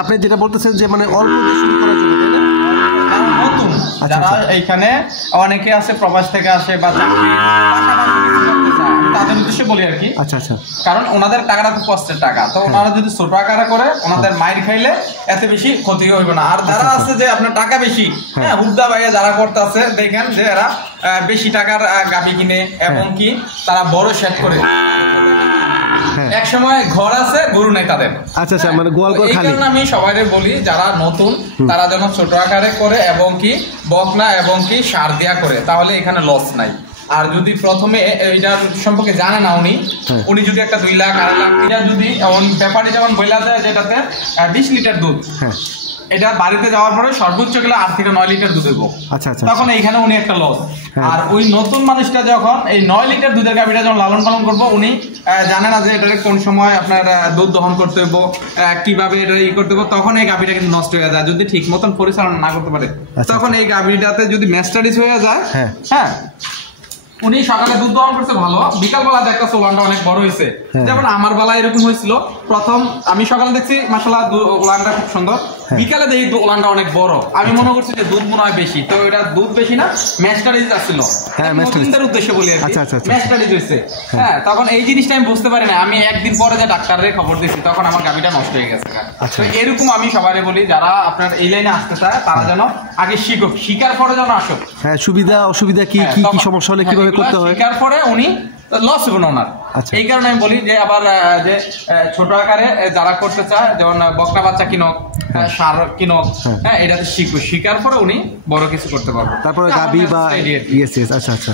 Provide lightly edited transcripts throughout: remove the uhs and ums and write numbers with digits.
আপনি যেটা বলতেছেন যে মানে অল্প দিয়ে শুরু করার জন্য, তাই না? নতুন যারা এইখানে অনেকে আছে প্রবাস থেকে আসে বা চাকরি পাশাপাশি করতে চায়, তাদের উদ্দেশ্যে বলি আর কি। আচ্ছা আচ্ছা। কারণ ওনাদের টাকাটা খুব কষ্টের টাকা, তো ওনারা যদি ছোট আকারে করে ওনাদের মাইর খাইলে এত বেশি ক্ষতি হইবে না। আর যারা আছে যে আপনার টাকা বেশি, হ্যাঁ, হুদ্দা বাইরে যারা করতে আছে দেখেন যে এরা বেশি টাকার গাবি কিনে এবং কি তারা বড় সেট করে। এক সময় ঘর আছে গরু নাই তাদের। আচ্ছা আচ্ছা, মানে গোয়াল ঘর খালি। এই কারণে আমি সবাইকে বলি যারা নতুন তারা যখন ছোট আকারে করে এবং কি বকনা এবং কি সার দেয়া করে তাহলে এখানে লস নাই। আর যদি প্রথমে এইটার সম্পর্কে জানে না উনি যদি একটা 2 লাখ 2.5 লাখ এটা যদি ব্যাপারী যেমন বইলা দেয় যেটাতে 20 লিটার দুধ, এটা বাড়িতে যাওয়ার পরে সর্বোচ্চ গেলে 8 থেকে 9 লিটার দুধ দেবো, তখন এইখানে উনি একটা লস। আর ওই নতুন মানুষটা যখন এই 9 লিটার দুধের গাভীটা যখন লালন পালন করবো উনি জানে না যে এটা কোন সময় আপনার দুধ দহন করতে হইব, কিভাবে এটা করতে হইব, তখন এই গাভীটা কিন্তু নষ্ট হয়ে যায় যদি ঠিক মতন পরিচালনা না করতে পারে। তখন এই গাভীটাতে যদি ম্যাস্টারিজ হয়ে যায়, হ্যাঁ উনি সকালে দুধ দহন করতে ভালো, বিকাল বেলা দেখতেছে ওলানটা অনেক বড় হয়েছে। যেমন আমার বেলা এরকম হয়েছিল, প্রথম আমি সকালে দেখছি মাশাআল্লাহ ওলানটা খুব সুন্দর, বিকালে দেখি ওলানটা অনেক বড়, আমি মনে করছি যে দুধ মনে হয় বেশি, তো এটা দুধ বেশি না ম্যাস্টারিজ আসছিল, নতুনদের উদ্দেশ্যে বলি আর কি, ম্যাস্টারিজ হয়েছে। হ্যাঁ, তখন এই জিনিসটা আমি বুঝতে পারি না, আমি একদিন পরে যে ডাক্তারের খবর দিয়েছি তখন আমার গাভীটা নষ্ট হয়ে গেছে। তো এরকম আমি সবাই বলি যারা আপনার এই লাইনে আসতে চায় তারা যেন আগে শিখুক, শিকার পরে যেন আসুক। হ্যাঁ, সুবিধা অসুবিধা কি কি কি সমস্যা হলে কিভাবে করতে হয় শিকার পরে উনি লস হবে না ওনার। এই কারণে আমি বলি যে আবার যে ছোট আকারে যারা করতে চায় যেমন বকনা বাচ্চা কিনক, সার কিনক, হ্যাঁ এটাতে শিখবে, শিকার পরে উনি বড় কিছু করতে পারবে। তারপরে গাবি বা আচ্ছা আচ্ছা।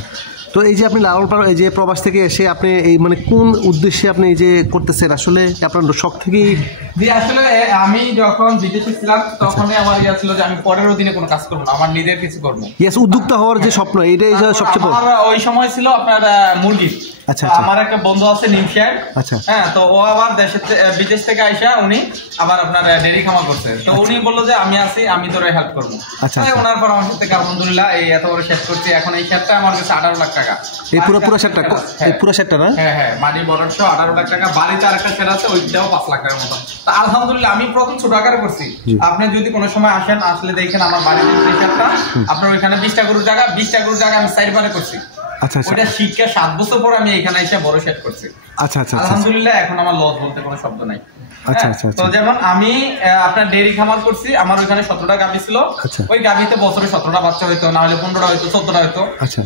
তো এই যে আপনি লালন পালন এই যে প্রবাস থেকে এসে আপনি এই মানে কোন উদ্দেশ্যে আপনি এই যে করতেছেন, আসলে আপনার শখ থেকেই? জি, আসলে আমি যখন বিদেশে ছিলাম তখনই আমার ইয়া ছিল যে আমি পরের দিনে কোনো কাজ করবো না, আমার নিজের কিছু করবো। ইয়েস, উদ্যোক্তা হওয়ার যে স্বপ্ন, এটাই সবচেয়ে বড়। আমার ওই সময় ছিল আপনার মুরগি। আচ্ছা, আমার একটা বন্ধু আছে নিমশার, হ্যাঁ, তো ও আবার বিদেশ থেকে আইসা উনি আবার আপনার ডেরি খামার করছে, তো উনি বললো যে আমি আছি, আমি তোরে হেল্প করবো। ওনার পরামর্শ থেকে আলহামদুলিল্লাহ এই এত বড় শেষ করছি। এখন এই শেয়ারটা আমার কাছে 18 লাখ টাকা। এই পুরো শেয়ারটা, এই পুরো শেয়ারটা না? হ্যাঁ হ্যাঁ, মাটি বড় 18 লাখ টাকা। বাড়িতে আরেকটা শেয়ার আছে, ওইটাও 5 লাখ টাকার মতো। তা আলহামদুলিল্লাহ আমি প্রথম ছোট আকারে করছি। আপনি যদি কোনো সময় আসেন, আসলে দেখেন আমার বাড়িতে এই শেয়ারটা, আপনার ওইখানে 20টা গরুর জায়গা আমি 4 বারে করছি। আচ্ছা আচ্ছা, ওটা শিক্ষা 7 বছর পর আমি এখানে এসে বড় সেট করছি। আচ্ছা আচ্ছা, আলহামদুলিল্লাহ এখন আমার লস বলতে কোনো শব্দ নাই। আচ্ছা আচ্ছা। তো যেমন আমি আপনার ডেরি খামার করছি, আমার ওইখানে 17টা গাভী ছিল। ওই গাভীতে বছরে 17টা বাচ্চা হইতো, না হলে 15টা হইতো, 14টা হইতো।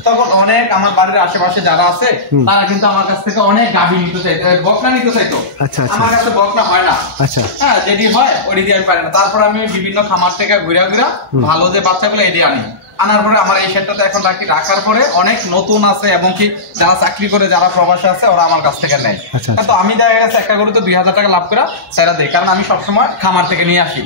তখন অনেক আমার বাড়ির আশেপাশে যারা আছে তারা কিন্তু আমার কাছ থেকে অনেক গাভী নিতে চাইতো, বকনা নিতে চাইতো। আমার কাছে বকনা হয় না, হ্যাঁ, যেটি হয় ওইটি দিয়ে আমি পারি না। তারপর আমি বিভিন্ন খামার থেকে ঘুরা ভালো যে বাচ্চাগুলো এটি আনার পরে আমার এই সেটটাতে এখন রাখার পরে অনেক নতুন আছে এবং কি যারা চাকরি করে যারা প্রবাসে আছে ওরা আমার কাছ থেকে নেয়। তো আমি দেখা গেছে একটা গরুতে 2000 টাকা লাভ করে সেটা দেই, কারণ আমি সবসময় খামার থেকে নিয়ে আসি।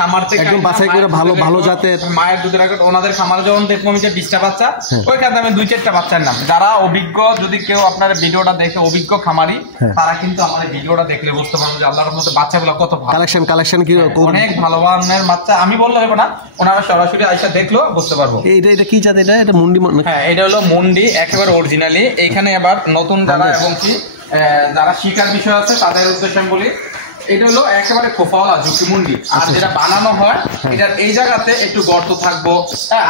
খামার থেকে একদম বাছাই করে ভালো জাতের মায়ের দুধের ওনাদের খামারে যখন দেখবো আমি যে 20টা বাচ্চা, ওইখানে আমি 2-4টা বাচ্চার নাম যারা অভিজ্ঞ, যদি কেউ আপনার ভিডিওটা দেখে অভিজ্ঞ খামারি, তারা কিন্তু আমার ভিডিওটা দেখলে বুঝতে পারবো যে আল্লাহর মতো বাচ্চাগুলো কত ভালো, কালেকশন কি অনেক ভালো মানের বাচ্চা। আমি বললে হবে না, ওনারা সরাসরি আইসা দেখলো বুঝতে পারবো। এটা কি জাত? এটা মুন্ডি? হ্যাঁ, এটা হলো মুন্ডি, একেবারে অরিজিনালি। এইখানে আবার নতুন যারা এবং কি যারা শিকার বিষয় আছে তাদের উদ্দেশ্যে আমি বলি, এটা হলো একেবারে খোফাওয়ালা ঝুঁকি মুন্ডি। আর যেটা বানানো হয় এটার এই জায়গাতে একটু গর্ত থাকবো,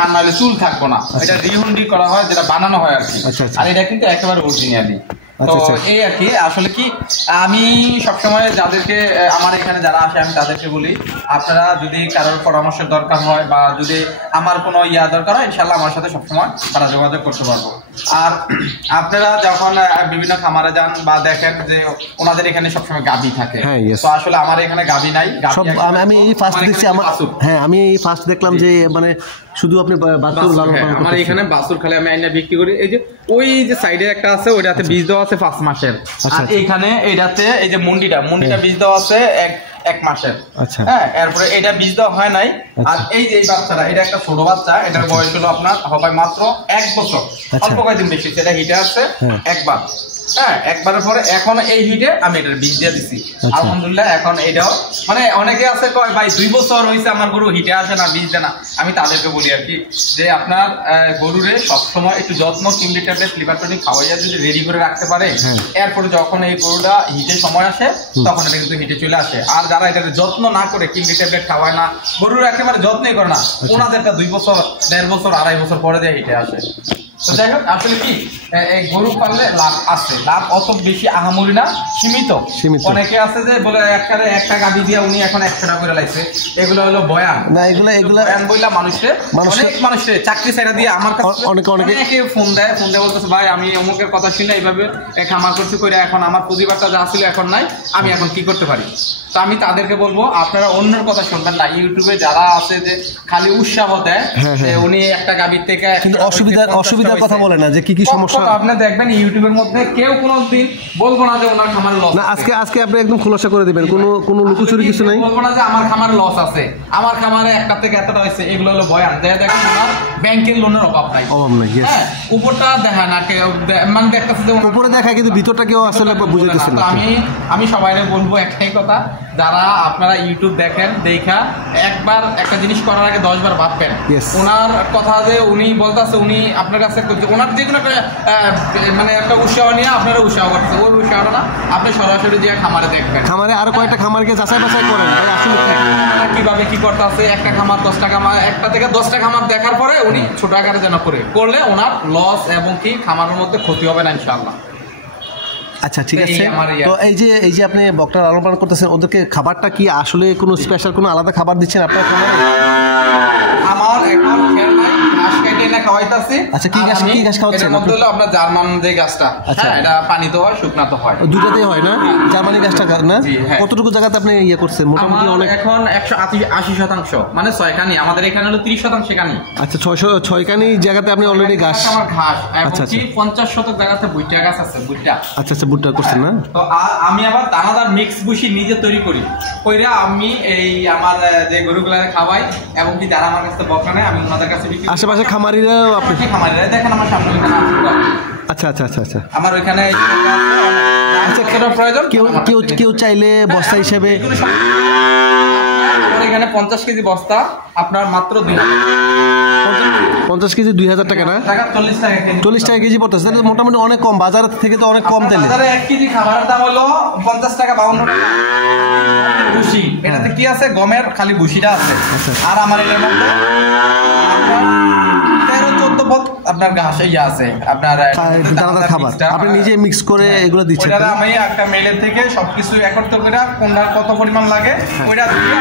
আর নাহলে চুল থাকবো না, এটা রিহুন্ডি করা হয় যেটা বানানো হয় আর কি। আর এটা কিন্তু একেবারে অরিজিনালি। তো এই আর কি, আসলে কি আমি সবসময় যাদেরকে আমার এখানে যারা আসে আমি তাদেরকে বলি, আপনারা যদি কারোর পরামর্শের দরকার হয় বা যদি আমার কোনো দরকার হয়, ইনশাল্লাহ আমার সাথে সবসময় তারা যোগাযোগ করতে পারবো। আর আপনারা যখন বিভিন্ন খামারে যান বা দেখেন যে ওনাদের এখানে সবসময় গাবি থাকে, তো আসলে আমার এখানে গাবি নাই। আমি এই ফার্স্ট দেখছি, আমি এই ফার্স্ট দেখলাম যে মানে শুধু আপনি বাছুর লালন পালন। আমার এখানে বাছুর খালি আমি আইনা বিক্রি করি। এই যে ওই যে সাইডে একটা আছে, ওইটাতে বীজ দেওয়া আছে 5 মাসের। আর এইখানে এটাতে এই যে মুন্ডিটা বীজ দেওয়া আছে 1 মাসের। হ্যাঁ, এরপরে এটা বীজ দেওয়া হয় নাই। আর এই যে এই বাচ্চাটা, এটা একটা ছোট বাচ্চা, এটার বয়স হলো আপনার হবে মাত্র 1 বছর, অল্প কয়েকদিন বেশি। সেটা হিটে আছে একবার। হ্যাঁ একবারের পরে এখন এই হিটে আমি এটার বীজ দিয়ে দিছি আলহামদুলিল্লাহ। এখন এটাও মানে অনেকে আছে কয় ভাই 2 বছর হয়েছে আমার গরু হিটে আসে না, বীজ দেয় না। আমি তাদেরকে বলি আর কি যে আপনার গরুরে সবসময় একটু যত্ন কিমলি ট্যাবলেট লিভার টনিক খাওয়াইয়া যদি রেডি করে রাখতে পারে, এরপরে যখন এই গরুটা হিটে সময় আসে তখন এটা কিন্তু হিটে চলে আসে। আর যারা এটার যত্ন না করে কিমলি ট্যাবলেট খাওয়ায় না, গরুর একেবারে যত্নই করে না, ওনাদেরটা 2 বছর 1.5 বছর 2.5 বছর পরে দিয়ে হিটে আসে। তো যাই হোক আসলে কি গরু পাললে লাভ আছে, লাভ অত বেশি আহামরি না, সীমিত। অনেকে আছে যে বলে একটা গাভী দিয়ে উনি এখন 100 করে লাইছে, এগুলো হলো বয়ান না, এগুলো বয়ান বইলা মানুষের চাকরি ছাইরা দিয়ে আমার কাছে অনেকে ফোন দেয় বলতেছে ভাই আমি অমুকের কথা শুনে এইভাবে খামার করতে করে এখন আমার পুঁজিবারটা যা ছিল এখন নাই, আমি এখন কি করতে পারি। তো আমি তাদেরকে বলবো আপনারা অন্যের কথা শুনবেন না। ইউটিউবে যারা আছে যে খালি উৎসাহ দেয় উনি একটা গাভীর থেকে কিন্তু অসুবিধার কথা বলে না যে কি কি সমস্যা, আপনি দেখবেন ইউটিউবের মধ্যে কেউ কোনোদিন বলবো না যে ওনার খামার লস। না আজকে আপনি একদম খোলাসা করে দিবেন, কোনো লুকোচুরি কিছু নাই। বলবো না যে আমার খামার লস আছে, আমার খামারে একটা থেকে এতটা হয়েছে, এগুলো হলো বয়ান। দেখেন ওনার ব্যাংকের লোনের অভাব নাই, হ্যাঁ উপরটা দেখায় না, মানে দেখতেছে যে উপরে দেখায় কিন্তু ভিতরটা কেউ আসলে বুঝাইতেছে না। আমি সবাইকে বলবো একটাই কথা, যারা আপনারা ইউটিউব দেখেন দেখা একবার একটা জিনিস করার আগে 10 বার ভাববেন। ওনার কথা যে উনি বলতেছে উনি আপনার কাছে ওনার যে কোনো মানে একটা উৎসাহ নিয়ে আপনারা উৎসাহ করতেছে, ওই উৎসাহটা না, আপনি সরাসরি যে খামারে দেখবেন, খামারে আরো কয়েকটা খামারকে যাচাই বাছাই করেন আসলে কিভাবে কি করতে আছে। একটা খামার 10টা খামার, একটা থেকে 10টা খামার দেখার পরে উনি ছোট আকারে যেন করলে ওনার লস এবং কি খামারের মধ্যে ক্ষতি হবে না ইনশাআল্লাহ। আচ্ছা ঠিক আছে। তো এই যে আপনি বকটা লালন পালন করতেছেন, ওদেরকে খাবারটা কি আসলে কোনো স্পেশাল কোনো আলাদা খাবার দিচ্ছেন আপনার খামারে? আমার এখন খেয়াল নাই, ঘাস কেটে না খাওয়াইতাছি। আচ্ছা কি ঘাস খাওয়াচ্ছেন? এর মধ্যে হলো আপনার জার্মান যে ঘাসটা, হ্যাঁ এটা পানিতে হয় শুকনা তো হয়, দুটাতেই হয় না? জার্মানি ঘাসটা না? কতটুকু জায়গাতে আপনি ইয়ে করছেন? মোটামুটি অনেক, এখন 180% মানে 6 কানি, আমাদের এখানে হলো 30% কানি। আচ্ছা 6 কানি জায়গাতে আপনি অলরেডি ঘাস, আমার ঘাস এবং কি 50 শতক জায়গাতে ভুট্টা গাছ আছে, ভুট্টা। আচ্ছা ভুট্টা করছেন না? তো আমি আবার দানাদার মিক্স ভুসি নিজে তৈরি করি, কইরা আমি এই আমার যে গরুগুলা খাওয়াই এবং কি যারা আমার কাছে বকনা নেয় আমি ওনাদের কাছে বিক্রি। আশেপাশে খামারিরাও আপনি? খামারিরা দেখেন আমার সামনে এখানে আছে। আচ্ছা আমার ওইখানে প্রয়োজন কেউ চাইলে বস্তা হিসেবে এখানে 50 কেজি বস্তা আপনার মাত্র 50 কেজি 2000 টাকা না? 40 টাকা কেজি পড়তেছে, মোটামুটি অনেক কম, বাজার থেকে তো অনেক কম। তাহলে 1 কেজি খাবারের দাম হলো 50 টাকা 52 টাকা। ভুসি এটাতে কি আছে? গমের খালি ভুসিটা আছে। আর আমার এর মধ্যে 13-14 পদ আপনার ঘাস আছে, আপনার দানাদার খাবার আপনি নিজে মিক্স করে এগুলো দিচ্ছেন। ওটা আমি একটা মেলের থেকে সবকিছু একত্র করে কোনটা কত পরিমাণ লাগে ওইটা দিয়ে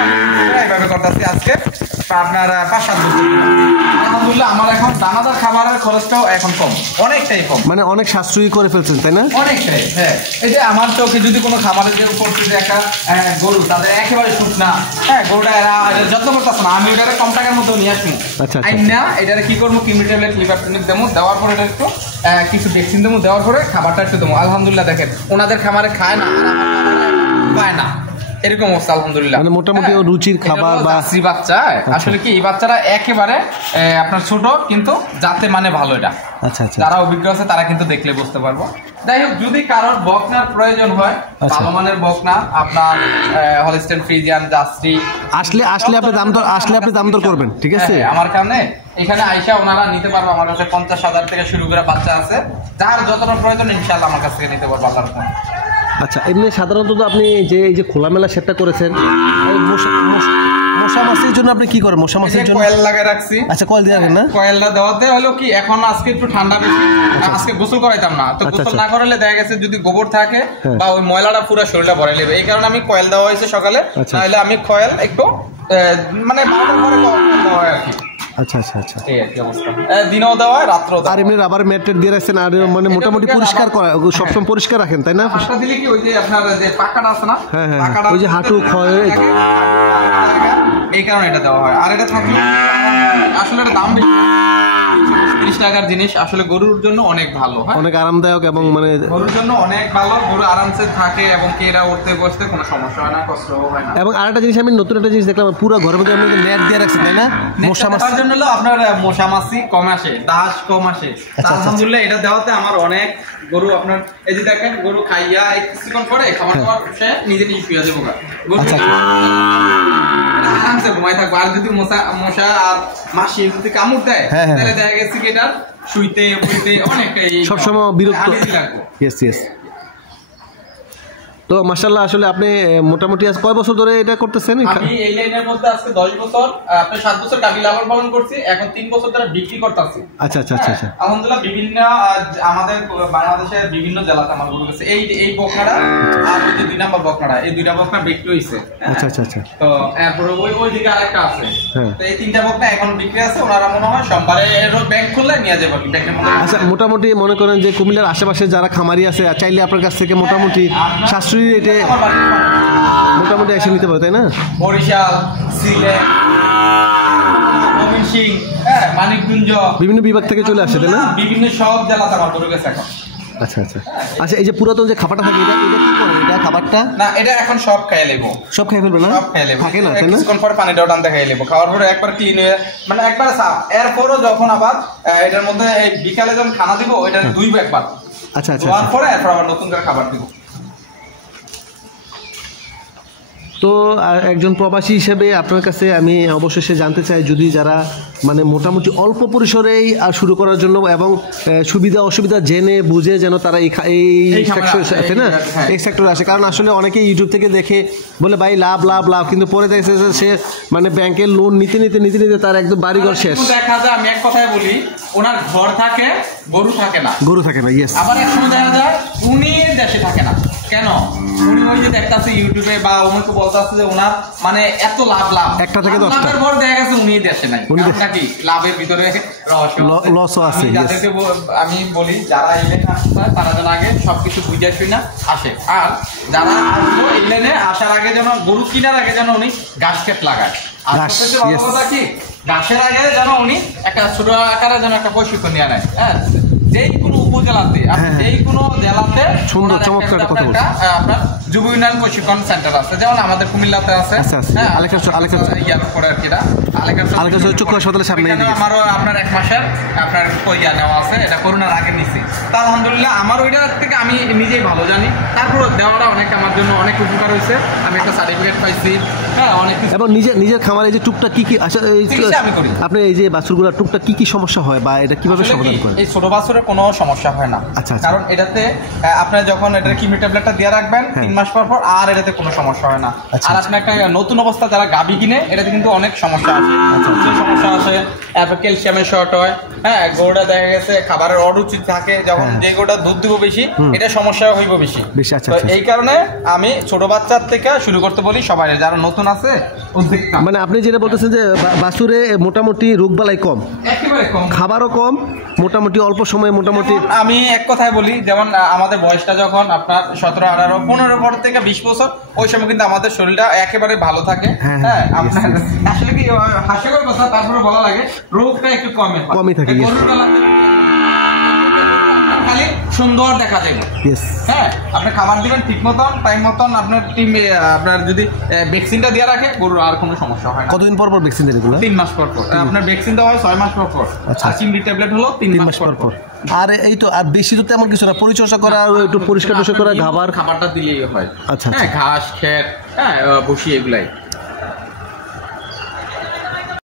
এইভাবে করতেছি আজকে আপনার 5-7 বছর। আলহামদুলিল্লাহ আমার এখন দানাদার খাবারের খরচটাও এখন কম, অনেকটাই কম, মানে অনেক সাশ্রয়ী করে ফেলছেন তাই না? অনেকটাই। হ্যাঁ এই যে আমার চোখে যদি কোনো খাবারের যে উপর যে একটা গরু তাদের একেবারে শুকনা, হ্যাঁ গরুটা এরা যত্ন করতেছে না, আমি ওটা কম টাকার মধ্যে নিয়ে আসবো। আচ্ছা না এটা কি করবো, কিমি ট্যাবলেট লিভার টনিক দেবো, দেওয়ার পরে এটা একটু কিছু ভ্যাকসিন দেবো, দেওয়ার পরে খাবারটা একটু দেবো। আলহামদুলিল্লাহ দেখেন ওনাদের খামারে খায় না, পায় না, এরকম অবস্থা আলহামদুলিল্লাহ। মানে মোটামুটি রুচির খাবার বা বাচ্চা আসলে কি এই বাচ্চারা একেবারে আপনার ছোট কিন্তু যাতে মানে ভালো এটা। আচ্ছা যারা অভিজ্ঞ আছে তারা কিন্তু দেখলে বুঝতে পারবো। যাই হোক যদি কারোর বকনার প্রয়োজন হয়, ভালো মানের বকনা আপনার হলস্টেইন ফ্রিজিয়ান জার্সি আসলে আপনি দাম দর করবেন, ঠিক আছে? আমার কারণে এখানে আইসা ওনারা নিতে পারবো। আমার কাছে 50,000 থেকে শুরু করে বাচ্চা আছে, যার যতটা প্রয়োজন ইনশাআল্লাহ আমার কাছ থেকে নিতে পারবো আল্লাহর রহমতে। আচ্ছা এমনি সাধারণত আপনি যে এই যে খোলামেলা সেটটা করেছেন, মশা মাছির জন্য আপনি কি করেন? মশা মাছির জন্য কয়েল লাগিয়ে রাখছি। আচ্ছা কয়েল দিয়ে রাখেন না? কয়েলটা দেওয়াতে হলো কি এখন আজকে একটু ঠান্ডা বেশি, আজকে গোসল করাইতাম না, তো গোসল না করালে দেখা গেছে যদি গোবর থাকে বা ওই ময়লাটা পুরো শরীরটা ভরে নেবে, এই কারণে আমি কয়েল দেওয়া হয়েছে সকালে, তাহলে আমি কয়েল একটু মানে 12টার পরে দেওয়া হয় আর কি। আচ্ছা এই আর কি অবস্থা, দিনও দেওয়া হয় রাত্রেও দেওয়া। আর এমনি রাবার ম্যাট দিয়ে রাখছেন আর মানে মোটামুটি পরিষ্কার করা, সবসময় পরিষ্কার রাখেন তাই না? হাঁসটা দিলে কি ওই যে আপনার যে পাকাটা আছে না, পাকাটা ওই যে হাঁটু ক্ষয় এই কারণে এটা দেওয়া হয়। আর এটা থাকলে আসলে এটা দাম বেশি, 30 20 টাকার জিনিস আসলে গরুর জন্য অনেক ভালো, অনেক আরামদায়ক এবং মানে গরুর জন্য অনেক ভালো, গরু আরামসে থাকে এবং কি এরা উঠতে বসতে কোনো সমস্যা হয় না, কষ্ট হয় না। এবং আরেকটা জিনিস আমি নতুন একটা জিনিস দেখলাম, পুরো ঘরের মধ্যে আপনি নেট দিয়ে রাখছেন তাই না? মশা মাছির জন্য হলো আপনার মশা মাছি কম আসে, দাস কম আসে। আলহামদুলিল্লাহ এটা দেওয়াতে আমার অনেক গরু আপনার এই যে দেখেন গরু খাইয়া কিছুক্ষণ পরে খাবার খাওয়ার সে নিজে নিজে শুয়ে যাবো গরু আরামসে ঘুমাই থাকবো। আর যদি মশা আর মাছি যদি কামড় দেয় তাহলে দেখা গেছে কি এটা শুইতে বইতে অনেক সবসময় বিরক্ত লাগবে। Yes yes. তো মাশাআল্লাহ আসলে আপনি মোটামুটি আজ কয় বছর ধরে এটা করতেছেন? আমি এই লাইনের মধ্যে আজকে 10 বছর, আপনি 7 বছর গাভী লালন পালন করছি, এখন 3 বছর ধরে বিক্রি করতেছি। আচ্ছা আচ্ছা আচ্ছা। আলহামদুলিল্লাহ বিভিন্ন আমাদের বাংলাদেশের বিভিন্ন জেলাতে আমার গরু গেছে। এই বকনাটা আর ওই যে 2 নম্বর বকনাটা, এই 2টা বকনা বিক্রি হইছে। আচ্ছা আচ্ছা আচ্ছা। তো এরপর ওই দিকে আরেকটা আছে। তো এই 3টা বকনা এখন বিক্রি আছে। ওনারা মনে হয় সোমবারে ব্যাংক খুললে নিয়ে যাবে ব্যাংকের মধ্যে। আচ্ছা মোটামুটি মনে করেন যে কুমিল্লার আশেপাশে যারা খামারি আছে চাইলে আপনার কাছ থেকে মোটামুটি সাশ্রয়ী রেটে মোটামুটি এসে নিতে পারে তাই না? বরিশাল, সিলেট, ময়মনসিংহ, মানিকগঞ্জ বিভিন্ন বিভাগ থেকে চলে আসে তাই না? বিভিন্ন সব জেলাতে আমার গরু গেছে এখন। আচ্ছা আচ্ছা আচ্ছা। এই যে পুরাতন যে খাবারটা থাকে এটা কি করে? এটা খাবারটা না, এটা এখন সব খেয়ে নেবো, সব খেয়ে ফেলবে না? সব খেয়ে নেবো, থাকে না তাই না? কিছুক্ষণ পরে পানিটা টানতে খেয়ে নেবো, খাওয়ার পরে একবার ক্লিন হয়ে মানে একবার সাফ। এরপরও যখন আবার এটার মধ্যে এই বিকালে যখন খানা দিব ওইটা ধুইব একবার। আচ্ছা আচ্ছা। ধোয়ার পরে এরপর আবার নতুন করে খাবার দিব। তো একজন প্রবাসী হিসেবে আপনার কাছে আমি অবশেষে জানতে চাই, যদি যারা মানে মোটামুটি অল্প পরিসরেই শুরু করার জন্য এবং সুবিধা অসুবিধা জেনে বুঝে যেন তারা এই সেক্টরে না এই সেক্টরে আসে, কারণ আসলে অনেকে ইউটিউব থেকে দেখে বলে ভাই লাভ লাভ লাভ, কিন্তু পরে দেখছে যে সে মানে ব্যাংকের লোন নিতে নিতে নিতে নিতে তার একদম বাড়িঘর শেষ। দেখা যায় আমি এক কথায় বলি, ওনার ঘর থাকে গরু থাকে না, গরু থাকে না। ইয়েস। আবার এক সময় দেখা যায় উনি দেশে থাকে না। কেন? উনি ওই যে দেখতেছে ইউটিউবে বা উনাকে বলতেছে যে ওনার মানে এত লাভ লাভ একটা থেকে 10টা পর দেখা গেছে উনি দেশে নাই। নাকি লাভের ভিতরে লসও আছে। আমি বলি যারা এই লাইনে আসতে হয় তারা যেন আগে সবকিছু বুঝে শুনে আসে, আর যারা আসবো এই লাইনে আসার আগে যেন গরু কেনার আগে যেন উনি ঘাস ক্ষেত লাগায়। আর সবচেয়ে বড় কথা কি, ঘাসের আগে যেন উনি একটা ছোট আকারে যেন একটা প্রশিক্ষণ নিয়ে নেয়। হ্যাঁ, যেই কোনো উপজেলাতে যেই কোনো জেলাতে সুন্দর চমৎকার কথা বলছেন। আপনার যুব উন্নয়ন প্রশিক্ষণ সেন্টার আছে, যেমন আমাদের কুমিল্লাতে আছে। হ্যাঁ, আমারও আপনার 1 মাসের আপনার ইয়া নেওয়া আছে, এটা করোনার আগে নিছি। তা আলহামদুলিল্লাহ আমার ওইটা থেকে আমি নিজেই ভালো জানি, তারপর দেওয়াটা অনেক আমার জন্য অনেক উপকার হয়েছে। আমি একটা সার্টিফিকেট পাইছি। হ্যাঁ, অনেক। এবং নিজের খামারে এই যে টুকটাক কি কি আমি করি, আপনি এই যে বাছুরগুলো টুকটাক কি কি সমস্যা হয় বা এটা কিভাবে সমাধান করেন? এই ছোট বাছুরের কোনো সমস্যা হয় না। আচ্ছা। কারণ এটাতে আপনার যখন এটার কিমি ট্যাবলেটটা দিয়ে রাখবেন 3 মাস পর পর, আর এটাতে কোনো সমস্যা হয় না। আর আপনি একটা নতুন অবস্থা যারা গাভী কিনে এটাতে কিন্তু অনেক সমস্যা আছে। সমস্যা আছে, তারপর ক্যালসিয়ামের শর্ট হয়। হ্যাঁ, গরুটা দেখা গেছে খাবারের অরুচি থাকে, যখন যে গরুটা দুধ দিব বেশি এটা সমস্যা হইব বেশি। তো এই কারণে আমি ছোট বাচ্চার থেকে শুরু করতে বলি সবাই, যারা নতুন আছে উদ্যোক্তা। মানে আপনি যেটা বলতেছেন যে বাছুরে মোটামুটি রোগবালাই কম, একেবারে কম, খাবারও কম, মোটামুটি অল্প সময়ে মোটামুটি। আমি এক কথায় বলি, যেমন আমাদের বয়সটা যখন আপনার 17, 18, 15 পর থেকে 20 বছর, ওই সময় কিন্তু আমাদের শরীরটা একেবারে ভালো থাকে। হ্যাঁ, আপনার আসলে কি হাস্যকর কথা, তারপরে বলা লাগে রোগটা একটু কমই থাকে। খালি সুন্দর দেখা যায়। হ্যাঁ, আপনি খাবার দিবেন ঠিক মতন, টাইম মতন, আপনার যদি ভ্যাকসিনটা দিয়ে রাখে গরুর আর কোনো সমস্যা হয় না। কতদিন পর পর ভ্যাকসিন দেন এগুলো? 3 মাস পর পর। আপনার ভ্যাকসিন দেওয়া হয় 6 মাস পর পর। আচ্ছা। চিমড়ি ট্যাবলেট হলো 3 মাস পর পর। আর এই তো আর বেশি তো তেমন কিছু না, পরিচর্যা করা আর একটু পরিষ্কার করা, খাবারটা দিলেই হয়। আচ্ছা। হ্যাঁ, ঘাস খেত, হ্যাঁ, বসি, এগুলাই।